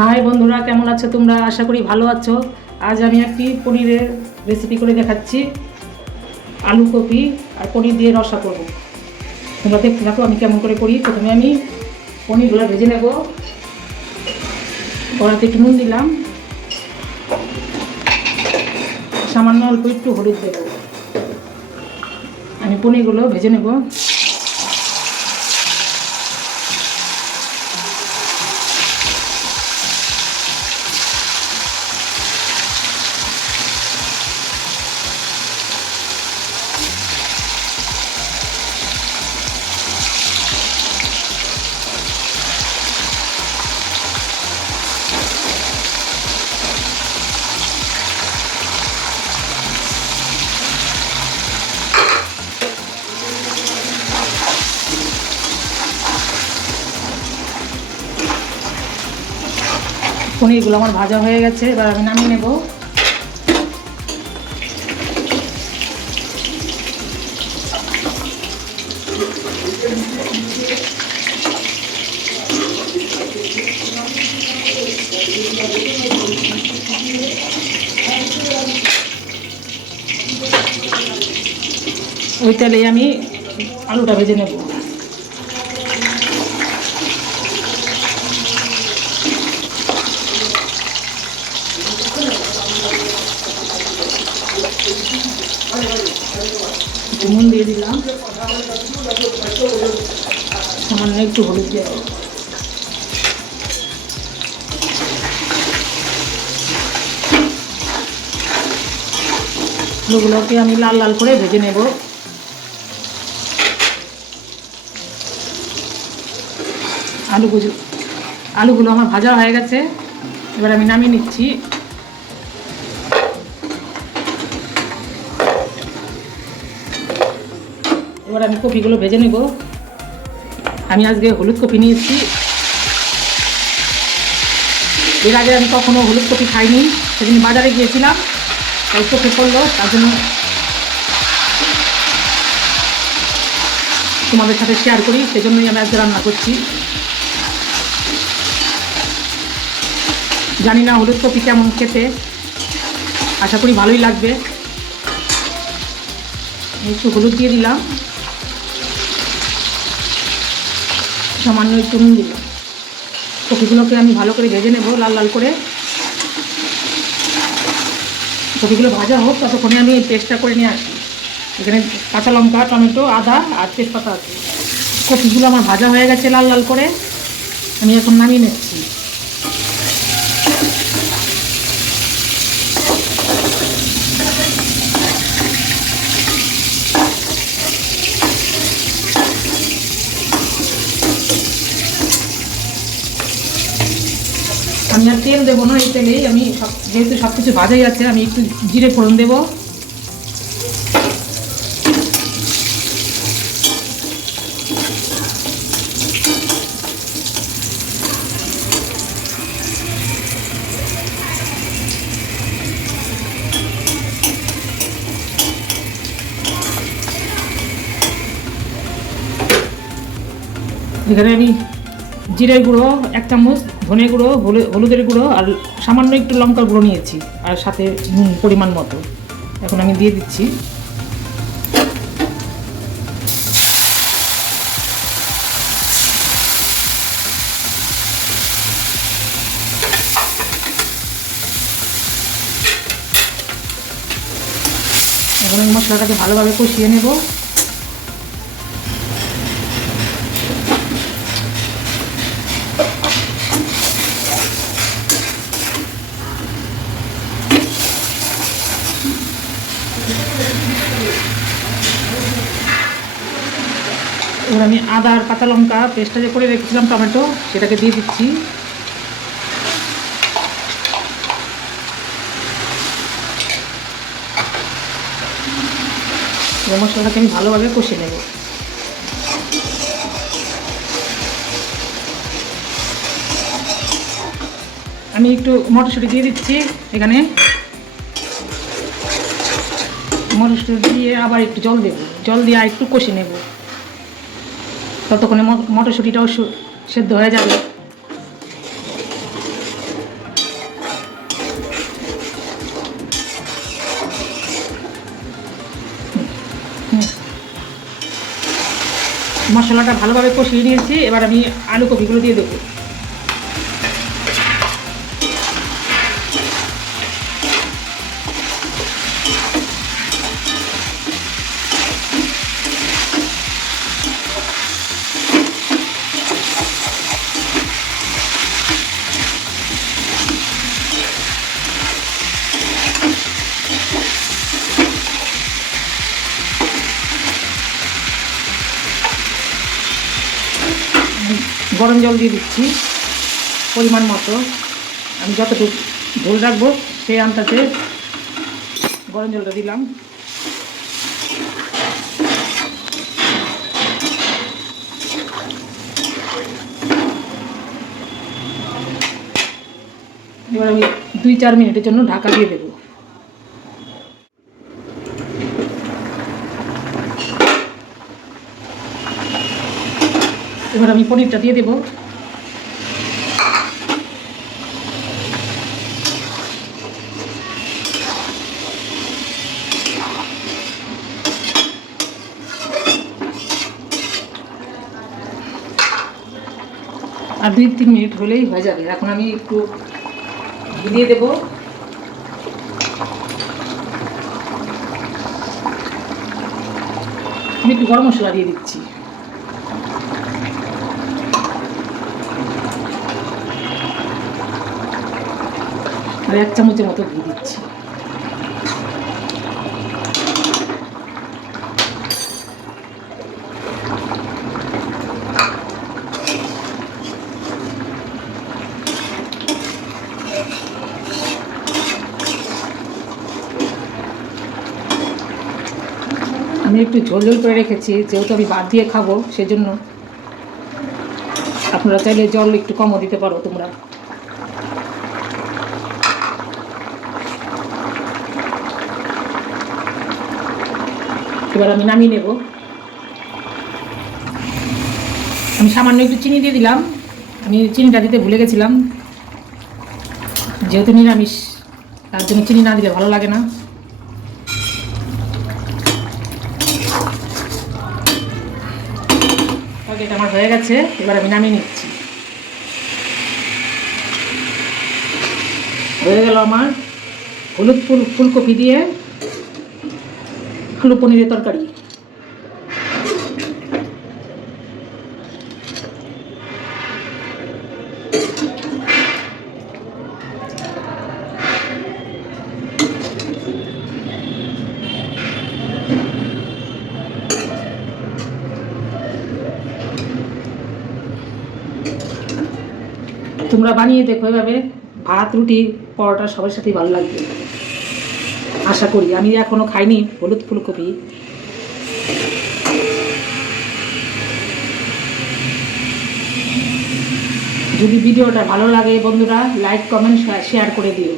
High বন্ধুরা, কেমন আছো তোমরা? আশা করি ভালো আছো। আজ আমি একটি পনিরের রেসিপি করে দেখাচ্ছি। আলু, কপি আর পনির দিয়ে রসা করব। তোমরা দেখতে থাকো আমি কেমন করে করি। প্রথমে আমি পনিরগুলো ভেজে নেব। কড়াইতে একটু নুন দিলাম, সামান্য অল্প একটু হলুদ দেব। আমি পনিরগুলো ভেজে নেব। পনিরগুলো আমার ভাজা হয়ে গেছে, এবার আমি নামিয়ে নেব। ওই তেলেই আমি আলুটা ভেজে নেব। নুন দিয়ে দিলাম, সামান্য একটু হলুদ দিয়ে দেবো। আলুগুলোকে আমি লাল লাল করে ভেজে নেব। আলুগুলো আমার ভাজা হয়ে গেছে, এবার আমি নামিয়ে নিচ্ছি। এবার আমি কপিগুলো ভেজে নেব। আমি আজকে হলুদ কপি নিয়েছি। এর আগে আমি কখনো হলুদ কপি খাইনি, সেদিন বাজারে গিয়েছিলাম, তাই চোখে পড়লো, তার জন্য তোমাদের সাথে শেয়ার করি। সেজন্যই আমি আজকে রান্না করছি। জানি না হলুদ কপি কেমন খেতে, আশা করি ভালোই লাগবে। একটু হলুদ দিয়ে দিলাম, সামান্য একটু নুন দিলাম। কপিগুলোকে আমি ভালো করে ভেজে নেব লাল লাল করে। কপিগুলো ভাজা হোক, ততক্ষণে আমি পেস্টটা করে নিয়ে আসি। এখানে কাঁচা লঙ্কা, টমেটো, আদা আর তেজপাতা আছে। কপিগুলো আমার ভাজা হয়ে গেছে লাল লাল করে, আমি এখন নামিয়ে নিচ্ছি। আমি আর তেল দেবো না, এই তেলেই আমি যেহেতু সব কিছু ভাজাই আছে, আমি একটু জিরে ফোড়ন দেবো। এখানে আমি জিরের গুঁড়ো 1 চামচ, ধনে গুঁড়ো, হলুদের গুঁড়ো আর সামান্য একটু লঙ্কার গুঁড়ো নিয়েছি, আর সাথে নুন পরিমাণ মতো। এখন আমি দিয়ে দিচ্ছি। এখন আমি মশলাটাকে ভালোভাবে কষিয়ে নেব। এবার আমি আদা আর কাঁচা লঙ্কা পেস্টটা যে করে রেখেছিলাম, টমেটো, সেটাকে দিয়ে দিচ্ছি। মশলাটাকে আমি ভালোভাবে কষিয়ে নেব। আমি একটু মটরশুঁটি দিয়ে দিচ্ছি। এখানে মটরশুঁটি দিয়ে আবার একটু জল দেব। জল দিয়ে আর একটু কষিয়ে নেব, ততক্ষণে মটরশুঁটিটাও সেদ্ধ হয়ে যাবে। মশলাটা ভালোভাবে কষিয়ে নিয়েছি, এবার আমি আলু কপিগুলো দিয়ে দেবো। গরম জল দিয়ে দিচ্ছি পরিমাণ মতো। আমি যতটুকু ঝোল রাখবো সেই আন্দাজে গরম জলটা দিলাম। এবার আমি 2-4 মিনিটের জন্য ঢাকা দিয়ে দেবো। এবার আমি পনিরটা দিয়ে দেবো। আর 2-3 মিনিট হলেই হয়ে যাবে। এখন আমি একটু দিয়ে দেবো। আমি একটু গরম মশলা দিয়ে দিচ্ছি। আর 1 চামচের মতো ঘি দিচ্ছি। আমি একটু ঝোল ঝোল করে রেখেছি, যেহেতু আমি ভাত দিয়ে খাবো সেজন্য। আপনারা চাইলে জল একটু কমও দিতে পারো তোমরা। এবার আমি নামিয়ে নেব। আমি সামান্য একটু চিনি দিয়ে দিলাম। আমি চিনিটা দিতে ভুলে গেছিলাম, যেহেতু নিরামিষ তার জন্য চিনি না দিলে ভালো লাগে না। এটা আমার হয়ে গেছে, এবার আমি নামিয়ে নিচ্ছি। হয়ে গেল আমার হলুদ ফুলকপি দিয়ে আলু পনিরের তরকারি। তোমরা বানিয়ে দেখো এভাবে, ভাত রুটি পরোটা সবার সাথেই ভালো লাগবে আশা করি। আমি এখনো খাইনি হলুদ ফুলকপি। যদি ভিডিওটা ভালো লাগে বন্ধুরা, লাইক কমেন্ট শেয়ার করে দিও।